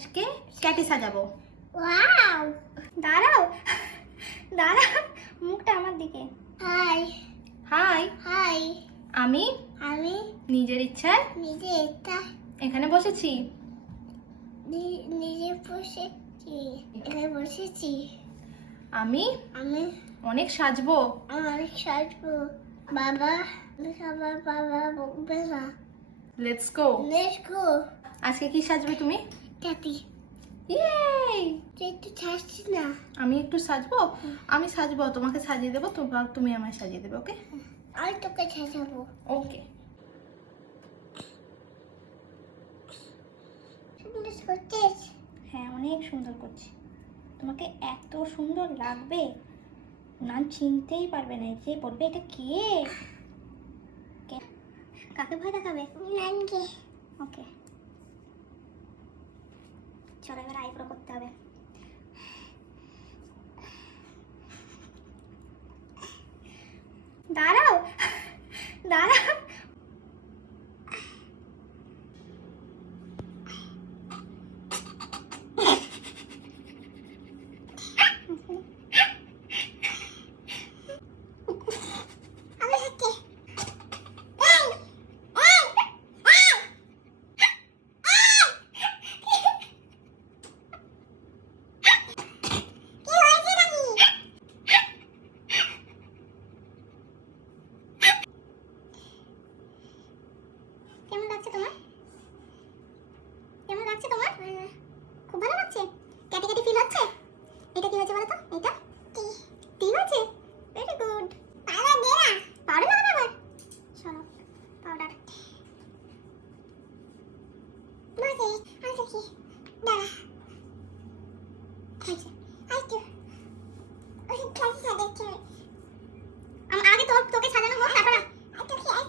আজকে ক্যাটে সাজাবো। ওয়াও! দাঁড়াও দাঁড়াও মুখটা আমার দিকে। হাই। হাই। হাই। আমি আমি নিজের ইচ্ছায় নিজে এটা এখানে বসেছি। নিজে বসেছি এখানে বসেছি। আমি আমি অনেক সাজবো। আমার সাজবো। বাবা বাবা বাবা বকবে না। লেটস গো লেটস গো আজকে কি সাজবে তুমি? না? আমি একটু সাজবো? আমি সাজবো তোমাকে সাজিয়ে দেবো তোমার তুমি আমায় সাজিয়ে দেবে ওকে? আমি তোকে ছাড়াবো ওকে। হ্যাঁ অনেক সুন্দর করছি। তোমাকে এত সুন্দর লাগবে। না চিনতেই পারবে না যে বলবে এটা কে? কে- কাকে ভয় দেখাবে? নানকে। ওকে। চলো এবার আইব্রো করতে হবে। দাঁড়াও দাঁড়াও আমি হাতে কেমন লাগছে তোমার কেমন লাগছে তোমার? খুব ভালো লাগছে? কেটে কেটে ফিল হচ্ছে? এটা কি হয়েছে বলো তো এটা? টি। হয়েছে? ভেরি গুড পাউডার দে না পাউডার লাগাবে আবার? চলো পাউডার। বসে আছে কি? দাঁড়া। হয়েছে আইতো ওই ক্লাস সাজাচ্ছে আম- আগে তোর তোকে সাজানো হোক তারপর আ- আইতো কি আই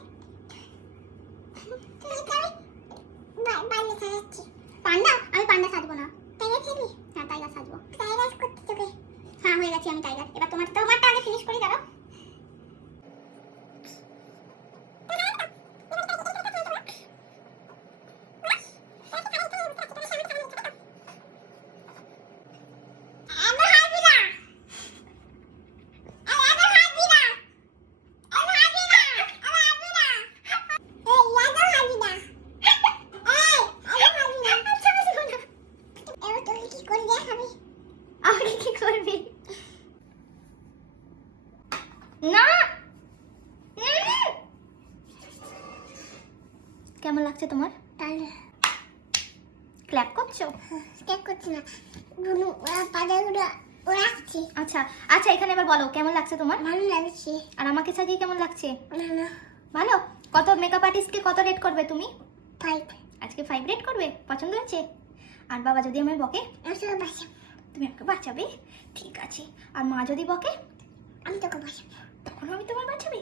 তুই কাই বাই বাইরে সাজাচ্ছি পান্ডা আমি পান্ডা সাজবো না টাইগার ছাড়বি হ্যাঁ টাইগার সাজবো টাইগার করতে তোকে হ্যাঁ হয়ে গেছি আমি টাইগার এবার তোমার তোমারটা আগে ফিনিশ করি দাঁড়াও আমি হাসবি না আমি আমি হাসবি না আমি হাসবি না আমি হাসবি না এই ইয়াদা হাসবি না এই আমি হাসবি না আচ্ছা বেশি কোনটা এবার তুই কি করে দেখাবি আমাকে কি করবি না। কেমন লাগছে তোমার? ক্ল্যাপ করছ? স্টেপ করছি না। গুলো পাদাগুলো ওড়াচ্ছি আচ্ছা আচ্ছা এখানে এবার বলো কেমন লাগছে তোমার? ভালো লাগছে। আর আমাকে সাজিয়ে কেমন লাগছে? ভালো? কত মেকআপ আর্টিস্টকে কত রেট করবে তুমি? ফাইভ আজকে ফাইভ রেট করবে? পছন্দ হয়েছে? আর বাবা যদি আমায় বকে? তুমি আমাকে বাঁচাবে? ঠিক আছে। আর মা যদি বকে আমি তোকে বাসাবো তখন আমি তোমার বাঁচাবি?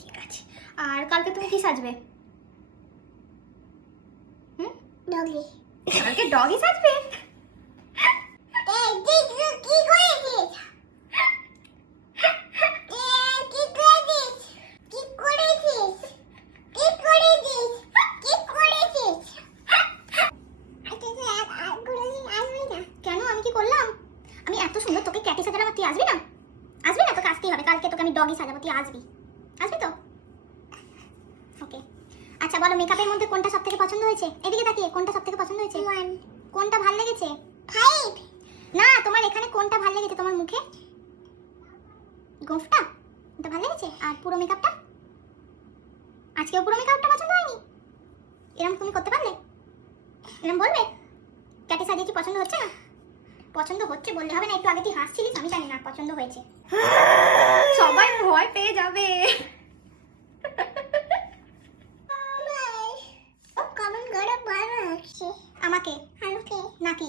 ঠিক আছে। আর কালকে তুমি কি সাজবে? হুম? ডগি কালকে ডগি সাজবে এই তুই তুই কি করেছিস এই, কি করেছিস কি করেছিস কি করেছিস কি করেছিস আচ্ছা তুই আর আর কোনোদিন আসবি না কেন আমি কি করলাম আমি এত সুন্দর তোকে ক্যাটি সাজালাম আর তুই আসবি না আসবি না তোকে আসতেই হবে কালকে তোকে আমি ডগই সাজাবো তুই আসবি। আসবি তো? ওকে আচ্ছা বলো মেকআপের মধ্যে কোনটা সব থেকে পছন্দ হয়েছে? এদিকে তাকিয়ে কোনটা সব থেকে পছন্দ হয়েছে? ওয়ান কোনটা ভালো লেগেছে? ফাইভ না তোমার এখানে কোনটা ভালো লেগেছে? তোমার মুখে? গোফটা? ওটা ভালো লেগেছে? আর পুরো মেকআপটা আজকেও পুরো মেকআপটা পছন্দ হয়নি? এরকম তুমি করতে পারলে? এরকম বলবে? ক্যাটে সাজিয়েছি পছন্দ হচ্ছে না? পছন্দ হচ্ছে বললে হবে না একটু আগে তুই হাসছিলিস আমি জানি না পছন্দ হয়েছে। সবাই ভয় পেয়ে যাবে। আমাকে? আমাকে। নাকি?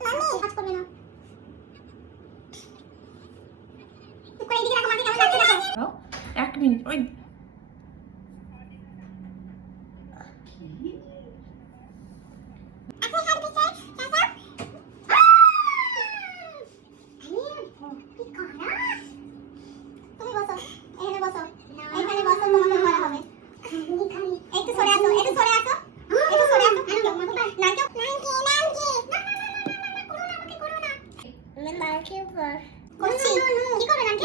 কাজ করবে না। এক মিনিট ওই Memang kira. Kau no, no, no, no. Jika orang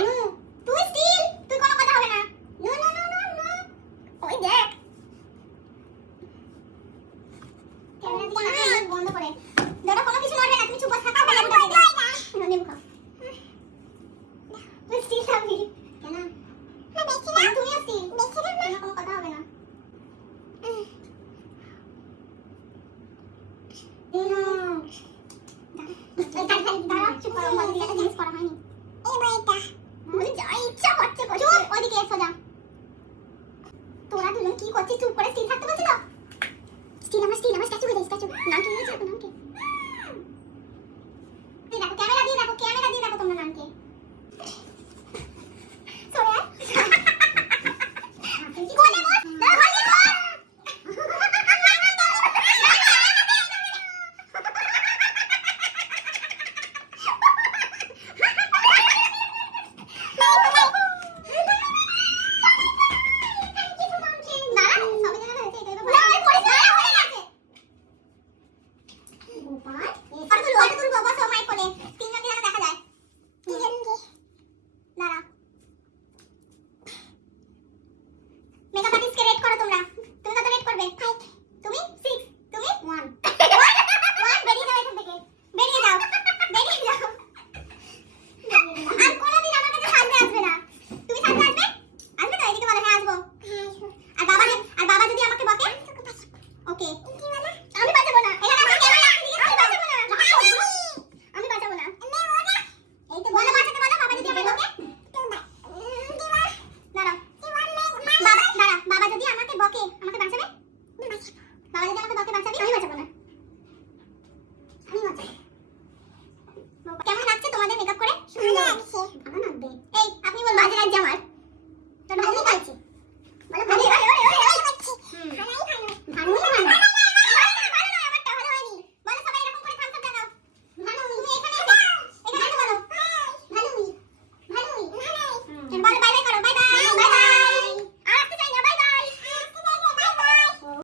করছিস তুই উপরে স্টিল থাকতে পারছিস না স্টিল আমার স্টিল আমার স্ট্যাচু হয়ে যায়, স্ট্যাচু। নাম কি হয়েছে? নাম কি?